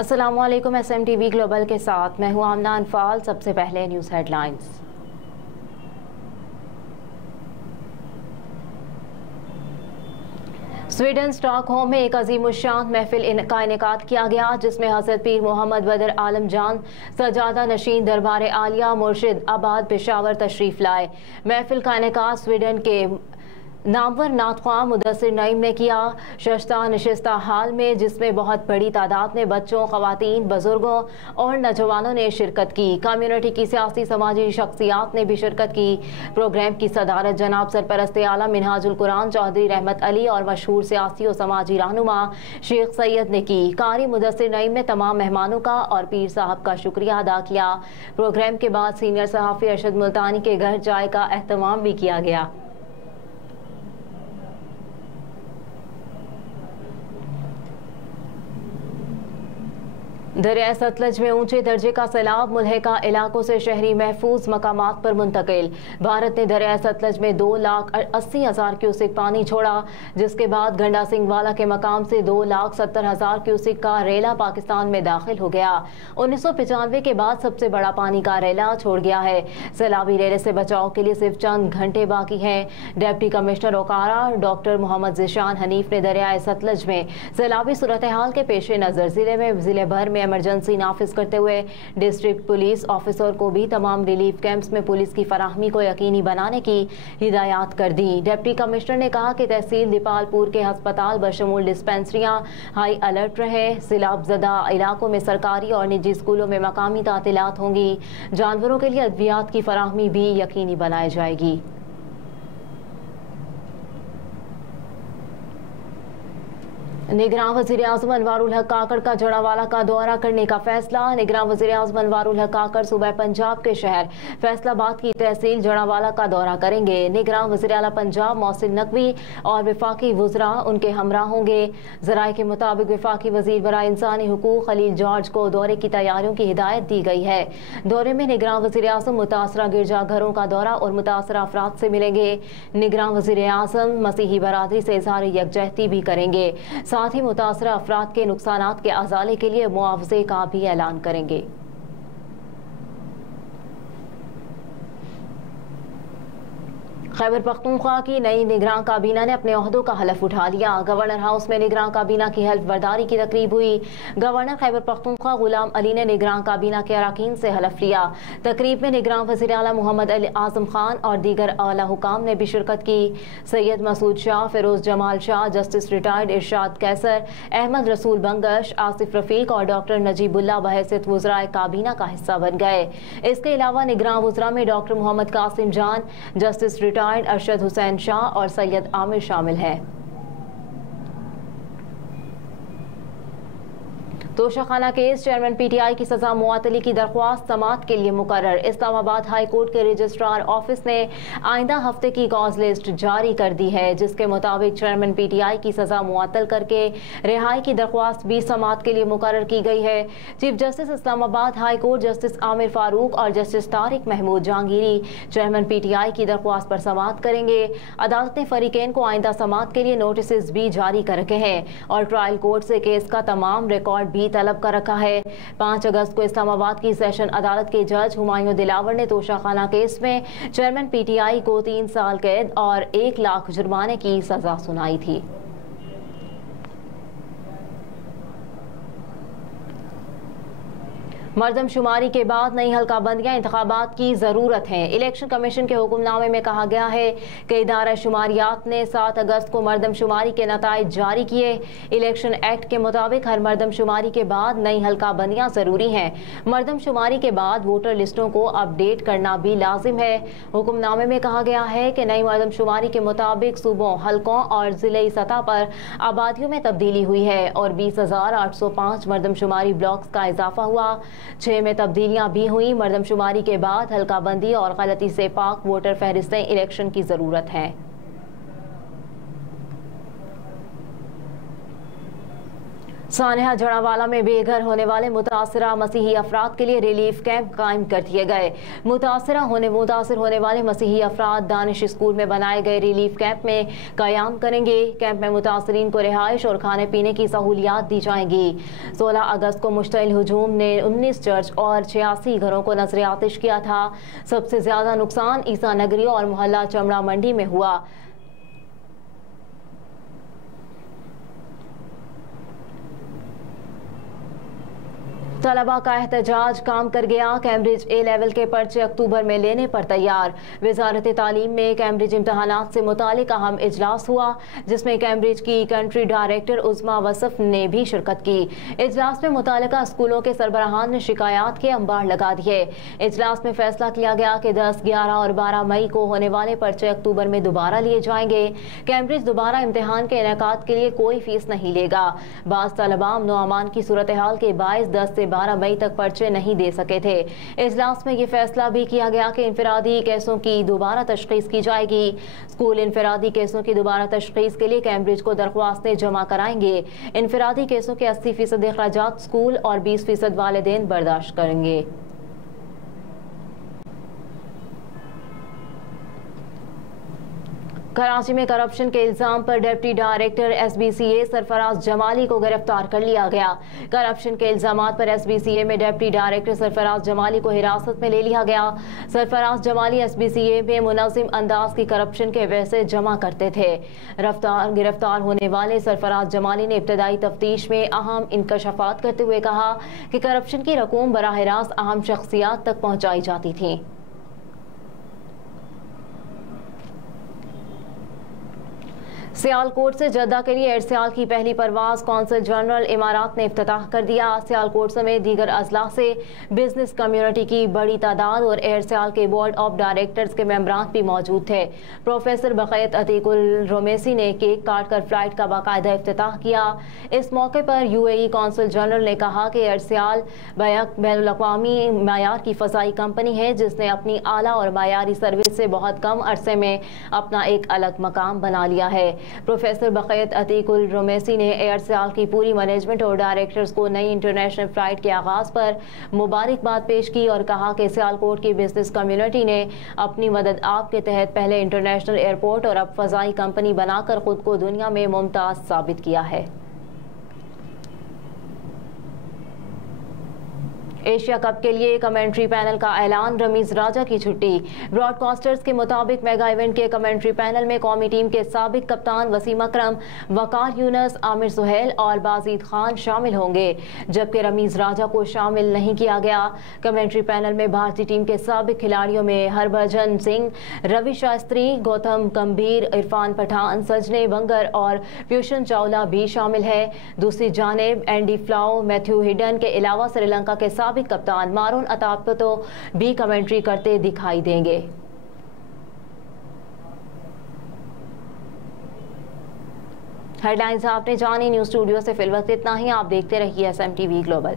अस्सलामुअलैकुम। SMTV global के साथ मैं हूं आमना अनफाल। सबसे पहले न्यूज़ हेडलाइंस। स्वीडन स्टॉकहोम में एक अजीमुशान महफिल का इनेकाद किया गया, जिसमें हज़रत पीर मोहम्मद बदर आलम जान सजादा नशीन दरबार आलिया मुर्शिद आबाद पेशावर तशरीफ़ लाए। महफिल का इनेकाद स्वीडन के नामवर नातख्वां मुदस्सिर नईम ने किया। शस्ता नशिस्ता हाल में, जिसमें बहुत बड़ी तादाद में बच्चों, खवातीन, बुजुर्गों और नौजवानों ने शिरकत की। कम्युनिटी की सियासी समाजी शख्सियात ने भी शिरकत की। प्रोग्राम की सदारत जनाब सरपरस्त आला मिनहाजुल कुरान चौधरी रहमत अली और मशहूर सियासी और समाजी रहनुमा शेख सैयद ने की। कारी मुदस्सिर नईम ने तमाम मेहमानों का और पीर साहब का शुक्रिया अदा किया। प्रोग्राम के बाद सीनियर सहाफ़ी अरशद मुल्तानी के घर चाय का एहतमाम भी किया गया। दरिया सतलज में ऊंचे दर्जे का सैलाब मुल्हिका इलाकों से शहरी महफूज मकामात पर मुंतकिल। भारत ने दरिया सतलज में 2,80,000 क्यूसिक पानी छोड़ा, जिसके बाद गंडा सिंह वाला के मकाम से 2,70,000 क्यूसिक का रेला पाकिस्तान में दाखिल हो गया। 1995 के बाद सबसे बड़ा पानी का रेला छोड़ गया है। सैलाबी रेले से बचाव के लिए सिर्फ चंद घंटे बाकी हैं। डिप्टी कमिश्नर ओकारा डॉक्टर मोहम्मद जिशान हनीफ ने दरिया सतलज में सैलाबी सूरत हाल के पेश नज़र जिले भर में इमरजेंसी नाफिज करते हुए डिस्ट्रिक्ट पुलिस ऑफिसर को भी तमाम रिलीफ कैंप्स में पुलिस की फराहमी को यकीनी बनाने की हिदायत कर दी। डिप्टी कमिश्नर ने कहा कि तहसील दीपालपुर के अस्पताल बशमूल डिस्पेंसरियां हाई अलर्ट रहे। सैलाबज़दा इलाकों में सरकारी और निजी स्कूलों में मकामी तातीलात होंगी। जानवरों के लिए अद्वियात की फराहमी भी यकीनी बनाई जाएगी। निगरान वज़ीर आज़म अनवारुल हक काकड़ का जड़ावाला का दौरा करने का फैसला। निगरान वज़ीर आज़म अनवारुल हक काकड़ सूबा पंजाब के शहर फैसलाबाद की तहसील जड़ावाला का दौरा करेंगे। निगरान वज़ीर आला पंजाब मोहसिन नकवी और वफाकी वज़रा उनके हमरा होंगे। ज़राए के मुताबिक वफाकी वज़ीर बराए इंसानी हुकूक खलील जॉर्ज को दौरे की तैयारियों की हिदायत दी गई है। दौरे में निगरान वज़ीर आज़म मुतासरा गिरजाघरों का दौरा और मुतासरा अफराद से मिलेंगे। निगरान वज़ीर आज़म मसीही बरादरी से इज़हार यकजहती भी करेंगे। साथ ही मुतासरा अफराद के नुकसानात के अजाले के लिए मुआवजे का भी ऐलान करेंगे। खैबर पख्तूनख्वा की नई निगरान काबीना ने अपने ओहदों का हलफ उठा लिया। गवर्नर हाउस में निगरान काबीना की हल्फ बर्दारी की तकरीब हुई। गवर्नर खैबर पख्तूनख्वा गुलाम अली ने निगरान काबीना के अरकान से हलफ लिया। तकरीब में निगरान वज़ीर आला मोहम्मद आज़म खान और दीगर आला हुकाम ने भी शिरकत की। सैयद मसूद शाह, फिरोज जमाल शाह, जस्टिस रिटायर्ड इरशाद कैसर, अहमद रसूल बंगश, आसिफ रफीक और डॉक्टर नजीबुल्ला बहैसियत वज़राए काबीना का हिस्सा बन गए। इसके अलावा निगरान वज़रा में डॉक्टर मोहम्मद कासिम जान, जस्टिस रिटायर्ड अरशद हुसैन शाह और सैयद आमिर शामिल हैं। तोशाखाना केस चेयरमैन PTI की सजा मुअत्तली की दरख्वास्त समाअत के लिए मुकर्रर। इस्लामाबाद हाई कोर्ट के रजिस्ट्रार ऑफिस ने आइंदा हफ्ते की कॉज लिस्ट जारी कर दी है, जिसके मुताबिक चेयरमैन PTI की सजा मुअत्तल करके रिहाई की दरख्वास्त भी समाअत के लिए मुकर्रर की गई है। Chief justice Islamabad high court justice Aamir Farooq और justice Tariq Mahmood Jahangiri chairman PTI की दरख्वास्त पर समाअत करेंगे। अदालत ने फरीकैन को आइंदा समाअत के लिए नोटिस भी जारी कर रखे हैं और ट्रायल कोर्ट से केस का तमाम रिकॉर्ड भी तलब कर रखा है। 5 अगस्त को इस्लामाबाद की सेशन अदालत के जज हुमायूं दिलावर ने तोशाखाना केस में चेयरमैन PTI को 3 साल कैद और 1 लाख जुर्माने की सजा सुनाई थी। मर्दमशुमारी के बाद नई हल्काबंदियां इंतखाबात की ज़रूरत है। इलेक्शन कमीशन के हुक्मनामे में कहा गया है कि इदारा शुमारियात ने 7 अगस्त को मर्दमशुमारी के नताइज जारी किए। इलेक्शन एक्ट के मुताबिक हर मर्दमशुमारी के बाद नई हल्काबंदियां ज़रूरी हैं। मर्दमशुमारी के बाद वोटर लिस्टों को अपडेट करना भी लाजिम है। हुक्मनामे में कहा गया है कि नई मर्दमशुमारी के मुताबिक सूबों, हल्कों और ज़िले सतह पर आबादियों में तब्दीली हुई है और 20,805 मर्दमशुमारी ब्लॉक्स का इजाफा हुआ। 6 में तब्दीलियां भी हुई। मर्दमशुमारी के बाद हल्काबंदी और गलती से पाक वोटर फहरिस्तें इलेक्शन की ज़रूरत है। सानहा जड़ावाला में बेघर होने वाले मुतासिरा मसीही अफराद के लिए रिलीफ कैंप कायम कर दिए गए। मुतासिर होने वाले मसीही अफराद दानिश स्कूल में बनाए गए रिलीफ कैंप में कयाम करेंगे। कैंप में मुतासरीन को रिहाइश और खाने पीने की सहूलियात दी जाएंगी। 16 अगस्त को मुश्तइल हुजूम ने 19 चर्च और 86 घरों को नजर आतिश किया था। सबसे ज्यादा नुकसान ईसा नगरी और मोहल्ला चमड़ा मंडी में हुआ। तलबा का एहतजाज काम कर गया। कैम्ब्रिज ए लेवल के पर्चे अक्टूबर में लेने पर तैयार। वजारत तालीम में कैम्ब्रिज इम्तहानात से मुतालिक अहम इजलास हुआ, जिसमें कैम्ब्रिज की कंट्री डायरेक्टर उज़मा वसफ ने भी शिरकत की। इजलास में मुतालिका स्कूलों के सरबराहान ने शिकायत के अंबार लगा दिए। इजलास में फैसला किया गया कि 10, 11 और 12 मई को होने वाले पर्चे अक्टूबर में दोबारा लिए जाएंगे। कैम्ब्रिज दोबारा इम्तहान के इनेकाद के लिए कोई फीस नहीं लेगा। बाज़ तलबा अमन व अमान की सूरत हाल के बायस 10 से 12 मई तक पर्चे नहीं दे सके थे। इजलास में यह फैसला भी किया गया कि इंफरादी केसों की दोबारा तशखीस की जाएगी। स्कूल इंफरादी केसों की दोबारा तशखीस के लिए कैम्ब्रिज को दरख्वास्तें जमा कराएंगे। इंफरादी केसों के 80% अखराजात स्कूल और 20% वालिदैन बर्दाश्त करेंगे। कराची में करप्शन के इल्जाम पर deputy director SBCA Sarfaraz Jamali को गिरफ्तार कर लिया गया। करप्शन के इल्जामात पर SBCA में डिप्टी डायरेक्टर सरफराज जमाली को हिरासत में ले लिया गया। सरफराज जमाली SBCA में मुनज़्ज़म अंदाज की करप्शन के पैसे जमा करते थे। गिरफ्तार होने वाले सरफराज जमाली ने इब्तदाई तफ्तीश में अहम इंकशाफात करते हुए कहा कि करप्शन की रकूम बराह रास्त अहम शख्सियात तक पहुँचाई जाती थी। सियालकोट से जद्दा के एयर सियाल की पहली परवाज कौंसल जनरल इमारात ने इफ्तिताह कर दिया। सियालकोट समेत दीगर अजला से बिजनेस कम्युनिटी की बड़ी तादाद और एयर सियाल के बोर्ड ऑफ डायरेक्टर्स के मेंबरान भी मौजूद थे। प्रोफेसर बक़ैत अतीकुल रोमेसी ने केक काट कर फ्लाइट का बाकायदा इफ्तिताह किया। इस मौके पर UAE कौंसल जनरल ने कहा कि एयर सियाल बैनुल-अक़वामी मायार की फ़ज़ाई कंपनी है, जिसने अपनी आला और मायारी सर्विस से बहुत कम अरसे में अपना एक अलग मकाम बना लिया है। प्रोफेसर बक़ैत अतीकुल रोमेसी ने एयर सियाल की पूरी मैनेजमेंट और डायरेक्टर्स को नई इंटरनेशनल फ्लाइट के आगाज़ पर मुबारकबाद पेश की और कहा कि सियालकोट की बिजनेस कम्युनिटी ने अपनी मदद आप के तहत पहले इंटरनेशनल एयरपोर्ट और अब फ़ज़ाई कंपनी बनाकर खुद को दुनिया में मुमताज़ साबित किया है। एशिया कप के लिए कमेंट्री पैनल का ऐलान, रमीज राजा की छुट्टी। ब्रॉडकास्टर्स के मुताबिक मेगा इवेंट के कमेंट्री पैनल में कौमी टीम के साबिक कप्तान वसीम अकरम, वकार यूनस, आमिर सुहेल और बाजीद खान शामिल होंगे, जबकि रमीज राजा को शामिल नहीं किया गया। कमेंट्री पैनल में भारतीय टीम के साबिक खिलाड़ियों में हरभजन सिंह, रवि शास्त्री, गौतम गंभीर, इरफान पठान, सजने बंगर और प्यूषण चावला भी शामिल है। दूसरी जानिब एंडी फ्लाओ, मैथ्यू हिडन के अलावा श्रीलंका के साबिक कप्तान मारून अतापतो भी कमेंट्री करते दिखाई देंगे। हेडलाइंस आपने जानी। न्यूज़ स्टूडियो से फिलवक्त इतना ही। आप देखते रहिए SMTV ग्लोबल।